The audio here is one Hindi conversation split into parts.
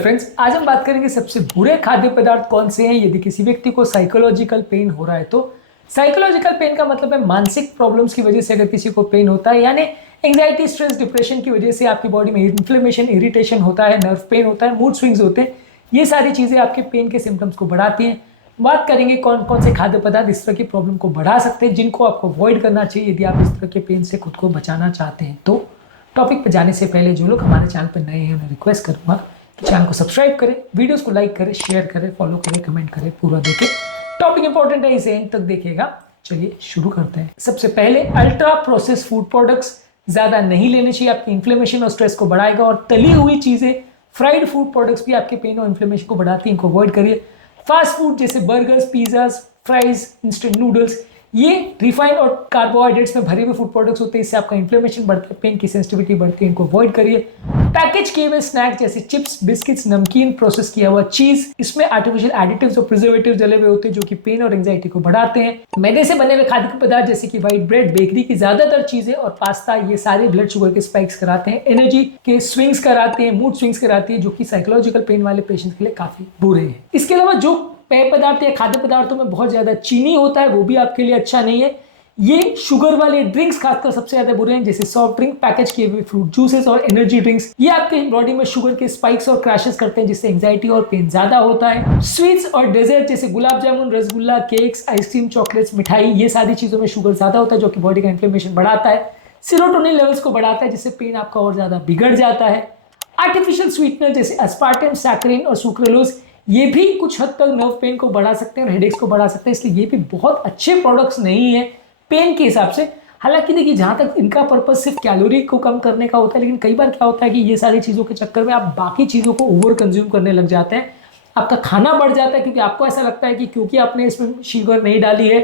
फ्रेंड्स, आज हम बात करेंगे सबसे बुरे खाद्य पदार्थ कौन से हैं। यदि किसी व्यक्ति को साइकोलॉजिकल पेन हो रहा है तो साइकोलॉजिकल पेन का मतलब है मानसिक प्रॉब्लम्स की वजह से अगर किसी को पेन होता है, यानी एंग्जाइटी, स्ट्रेस, डिप्रेशन की वजह से आपकी बॉडी में इन्फ्लेमेशन, इरिटेशन होता है, नर्व पेन होता है, मूड स्विंग्स होते हैं, ये सारी चीजें आपके पेन के सिम्टम्स को बढ़ाती हैं। बात करेंगे कौन कौन से खाद्य पदार्थ इस तरह की प्रॉब्लम को बढ़ा सकते हैं, जिनको आपको अवॉइड करना चाहिए यदि आप इस तरह के पेन से खुद को बचाना चाहते हैं। तो टॉपिक पर जाने से पहले जो लोग हमारे चैनल पर नए हैं उन्हें रिक्वेस्ट करूंगा कि चैनल को सब्सक्राइब करें, वीडियोस को लाइक करें, शेयर करें, फॉलो करें, कमेंट करें, पूरा देखें। टॉपिक इंपॉर्टेंट है, इसे एंड तक देखिएगा। चलिए शुरू करते हैं। सबसे पहले, अल्ट्रा प्रोसेस फूड प्रोडक्ट्स ज़्यादा नहीं लेने चाहिए, आपकी इन्फ्लेमेशन और स्ट्रेस को बढ़ाएगा। और तली हुई चीज़ें, फ्राइड फूड प्रोडक्ट्स भी आपके पेन और इन्फ्लेमेशन को बढ़ाती हैं, इनको अवॉइड करिए। फास्ट फूड जैसे burgers, pizzas, fries, instant noodles, ये रिफाइंड और कार्बोहाइड्रेट्स में भरे हुए फूड प्रोडक्ट्स होते हैं, इससे आपका इन्फ्लेमेशन बढ़ता है, पेन की सेंसिटिविटी बढ़ती है, इनको अवॉइड करिए। पैकेज किए हुए स्नैक्स जैसे चिप्स, बिस्किट्स, नमकीन, प्रोसेस किया हुआ चीज, इसमें आर्टिफिशियल एडिटिव्स और प्रिजर्वेटिव्स डले हुए होते हैं जो कि पेन और एंजाइटी को बढ़ाते हैं। मैदे से बने हुए खाद्य पदार्थ जैसे कि व्हाइट ब्रेड, बेकरी की ज्यादातर चीजें और पास्ता, ये सारे ब्लड शुगर के स्पाइक्स कराते हैं, एनर्जी के स्विंग्स कराते हैं, मूड स्विंग्स कराती है, जो कि साइकोलॉजिकल पेन वाले पेशेंट्स के लिए काफी बुरे हैं। इसके अलावा जो पेय पदार्थ या खाद्य पदार्थों में बहुत ज्यादा चीनी होता है वो भी आपके लिए अच्छा नहीं है। ये शुगर वाले ड्रिंक्स खासकर सबसे ज्यादा बुरे हैं, जैसे सॉफ्ट ड्रिंक, पैकेज किए हुए फ्रूट जूसेस और एनर्जी ड्रिंक्स। ये आपके बॉडी में शुगर के स्पाइक्स और क्रैशेस करते हैं, जिससे एंजाइटी और पेन ज्यादा होता है। स्वीट्स और डेजर्ट जैसे gulab jamun, rasgulla, cakes, ice cream, chocolates, मिठाई, ये सारी चीजों में शुगर ज्यादा होता है जो कि बॉडी का इन्फ्लेमेशन बढ़ाता है, सेरोटोनिन लेवल्स को बढ़ाता है, जिससे पेन आपका और ज्यादा बिगड़ जाता है। आर्टिफिशियल स्वीटनर जैसे अस्पार्टम, सैकरिन और सुक्रोलोज, ये भी कुछ हद तक नर्व पेन को बढ़ा सकते हैं और हेडेक्स को बढ़ा सकते हैं, इसलिए ये भी बहुत अच्छे प्रोडक्ट्स नहीं है पेन के हिसाब से। हालांकि देखिए, जहां तक इनका पर्पस सिर्फ कैलोरी को कम करने का होता है, लेकिन कई बार क्या होता है कि ये सारी चीज़ों के चक्कर में आप बाकी चीज़ों को ओवर कंज्यूम करने लग जाते हैं, आपका खाना बढ़ जाता है, क्योंकि आपको ऐसा लगता है कि क्योंकि आपने इसमें शुगर नहीं डाली है,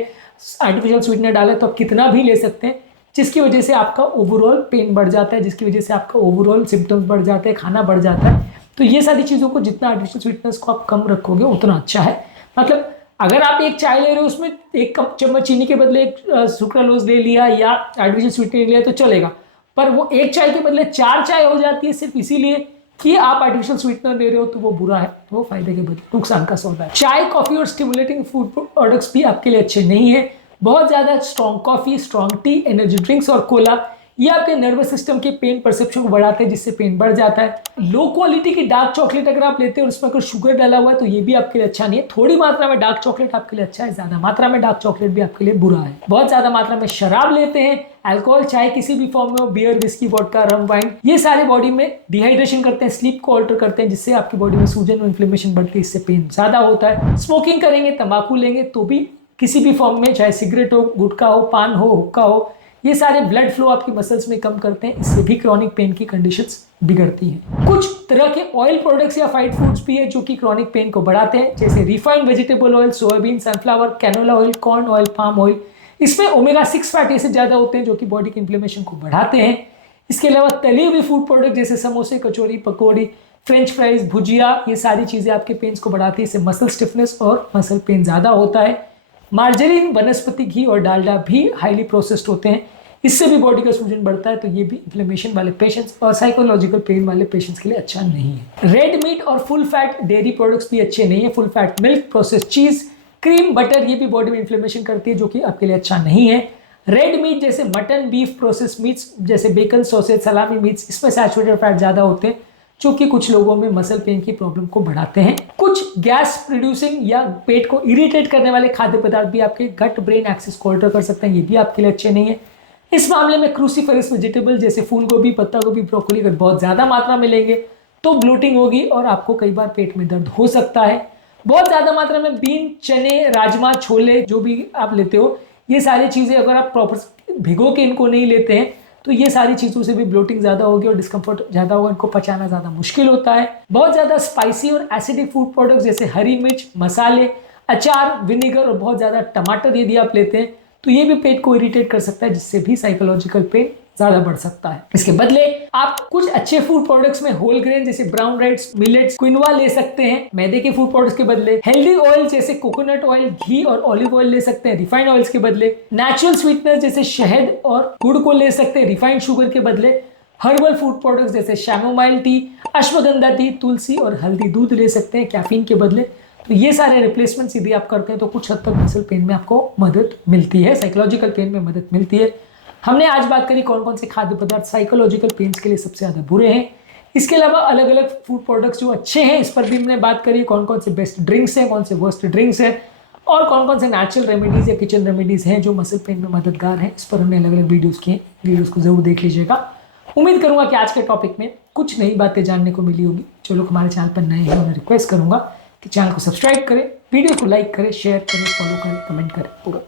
आर्टिफिशियल स्वीटनर डाला है, तो आप कितना भी ले सकते हैं, जिसकी वजह से आपका ओवरऑल पेन बढ़ जाता है, जिसकी वजह से आपका ओवरऑल सिम्टम्स बढ़ जाते हैं, खाना बढ़ जाता है। तो ये सारी चीज़ों को जितना आर्टिफिशियल स्वीटनेस को आप कम रखोगे उतना अच्छा है। मतलब अगर आप एक चाय ले रहे हो, उसमें एक कप चम्मच चीनी के बदले एक सुक्रालोज ले लिया या आर्टिफिशियल स्वीटनर ले लिया तो चलेगा, पर वो एक चाय के बदले 4 चाय हो जाती है सिर्फ इसीलिए कि आप आर्टिफिशियल स्वीटनर ले रहे हो, तो वो बुरा है, तो वो फायदे के बदले नुकसान का सौदा है। चाय, कॉफी और स्टिमुलेटिंग फूड प्रोडक्ट्स भी आपके लिए अच्छे नहीं है। बहुत ज़्यादा strong coffee, strong T, energy drinks और कोला, ये आपके नर्वस सिस्टम के पेन परसेप्शन को बढ़ाते हैं, जिससे पेन बढ़ जाता है। लो क्वालिटी की डार्क चॉकलेट अगर आप लेते हैं और उसमें अगर शुगर डाला हुआ है तो ये भी आपके लिए अच्छा नहीं है। थोड़ी मात्रा में डार्क चॉकलेट आपके लिए अच्छा है, ज्यादा मात्रा में डार्क चॉकलेट भी आपके लिए बुरा है। बहुत ज्यादा मात्रा में शराब लेते हैं, अल्कोहल, चाहे किसी भी फॉर्म में हो, बियर, विस्की, वोडका, रम, वाइन, ये सारे बॉडी में डिहाइड्रेशन करते हैं, स्लीप को ऑल्टर करते हैं, जिससे आपकी बॉडी में सूजन और इन्फ्लेमेशन बढ़ती है, इससे पेन ज्यादा होता है। स्मोकिंग करेंगे, तंबाकू लेंगे तो भी किसी भी फॉर्म में, चाहे सिगरेट हो, गुटखा हो, पान हो, हुक्का हो, ये सारे ब्लड फ्लो आपकी मसल्स में कम करते हैं, इससे भी क्रॉनिक पेन की कंडीशंस बिगड़ती हैं। कुछ तरह के ऑयल प्रोडक्ट्स या फ्राइड फूड्स भी है जो कि क्रॉनिक पेन को बढ़ाते हैं, जैसे refined vegetable oil, soyabean, sunflower, canola oil, corn oil, palm oil. इसमें ओमेगा 6 फैटी एसिड ज्यादा होते हैं जो कि बॉडी के इन्फ्लेमेशन को बढ़ाते हैं। इसके अलावा तली हुई फूड प्रोडक्ट जैसे समोसे, कचौरी, पकौड़ी, फ्रेंच फ्राइज, भुजिया, ये सारी चीजें आपके पेन्स को बढ़ाती है, इससे मसल स्टिफनेस और मसल पेन ज्यादा होता है। मार्जरीन, वनस्पति घी और डालडा भी हाईली प्रोसेस्ड होते हैं, इससे भी बॉडी का सूजन बढ़ता है, तो ये भी इन्फ्लेमेशन वाले पेशेंट्स और साइकोलॉजिकल पेन वाले पेशेंट्स के लिए अच्छा नहीं है। रेड मीट और फुल फैट डेयरी प्रोडक्ट्स भी अच्छे नहीं है। फुल फैट मिल्क, प्रोसेस्ड चीज, क्रीम, बटर, ये भी बॉडी में इन्फ्लेमेशन करती है, जो कि आपके लिए अच्छा नहीं है। रेड मीट जैसे मटन, बीफ, प्रोसेस्ड मीट्स जैसे बेकन, सॉसेज, सलामी मीट्स, इसमें सैचुरेटेड फैट ज्यादा होते हैं, जो कि कुछ लोगों में मसल पेन की प्रॉब्लम को बढ़ाते हैं। कुछ गैस प्रोड्यूसिंग या पेट को इरिटेट करने वाले खाद्य पदार्थ भी आपके गट ब्रेन एक्सिस को ऑल्टर कर सकते हैं, ये भी आपके लिए अच्छे नहीं है। इस मामले में क्रूसीफेरस वेजिटेबल जैसे फूल गोभी, पत्ता गोभी, ब्रोकोली अगर बहुत ज्यादा मात्रा में लेंगे तो ब्लोटिंग होगी और आपको कई बार पेट में दर्द हो सकता है। बहुत ज्यादा मात्रा में बीन, चने, राजमा, छोले, जो भी आप लेते हो, ये सारी चीजें अगर आप प्रॉपर भिगो के इनको नहीं लेते हैं तो ये सारी चीज़ों से भी ब्लोटिंग ज़्यादा होगी और डिस्कम्फर्ट ज़्यादा होगा, इनको पचाना ज़्यादा मुश्किल होता है। बहुत ज़्यादा स्पाइसी और एसिडिक फूड प्रोडक्ट्स जैसे हरी मिर्च, मसाले, अचार, विनेगर और बहुत ज़्यादा टमाटर यदि आप लेते हैं तो ये भी पेट को इरिटेट कर सकता है, जिससे भी साइकोलॉजिकल पेन ज्यादा बढ़ सकता है। इसके बदले आप कुछ अच्छे फूड प्रोडक्ट्स में होल ग्रेन जैसे ब्राउन राइस, मिलेट्स, क्विनोआ ले सकते हैं। मैदे के फूड प्रोडक्ट्स के बदले हेल्दी ऑयल जैसे कोकोनट ऑयल, घी और ऑलिव ऑयल ले सकते हैं रिफाइंड ऑयल्स के बदले। नेचुरल स्वीटनर जैसे शहद और गुड़ को ले सकते हैं रिफाइंड शुगर के बदले। हर्बल फूड प्रोडक्ट्स जैसे शैमोमाइल टी, अश्वगंधा टी, तुलसी और हल्दी दूध ले सकते हैं कैफीन के बदले। तो ये सारे रिप्लेसमेंट्स यदि आप करते हैं तो कुछ हद तक मसल पेन में आपको मदद मिलती है, साइकोलॉजिकल पेन में मदद मिलती है। हमने आज बात करी कौन कौन से खाद्य पदार्थ साइकोलॉजिकल पेन्स के लिए सबसे ज़्यादा बुरे हैं। इसके अलावा अलग अलग फूड प्रोडक्ट्स जो अच्छे हैं इस पर भी हमने बात करी, कौन कौन से बेस्ट ड्रिंक्स हैं, कौन से वर्स्ट ड्रिंक्स हैं, और कौन कौन से नेचुरल रेमेडीज़ या किचन रेमेडीज़ हैं जो मसल पेन में मददगार हैं। इस पर हमने अलग अलग वीडियोज़ किए, वीडियोज़ को ज़रूर देख लीजिएगा। उम्मीद करूंगा कि आज के टॉपिक में कुछ नई बातें जानने को मिली होगी। जो लोग हमारे चैनल पर नए हैं उन्हें रिक्वेस्ट करूंगा कि चैनल को सब्सक्राइब करें, वीडियो को लाइक करें, शेयर करें, फॉलो करें, कमेंट करें पूरा।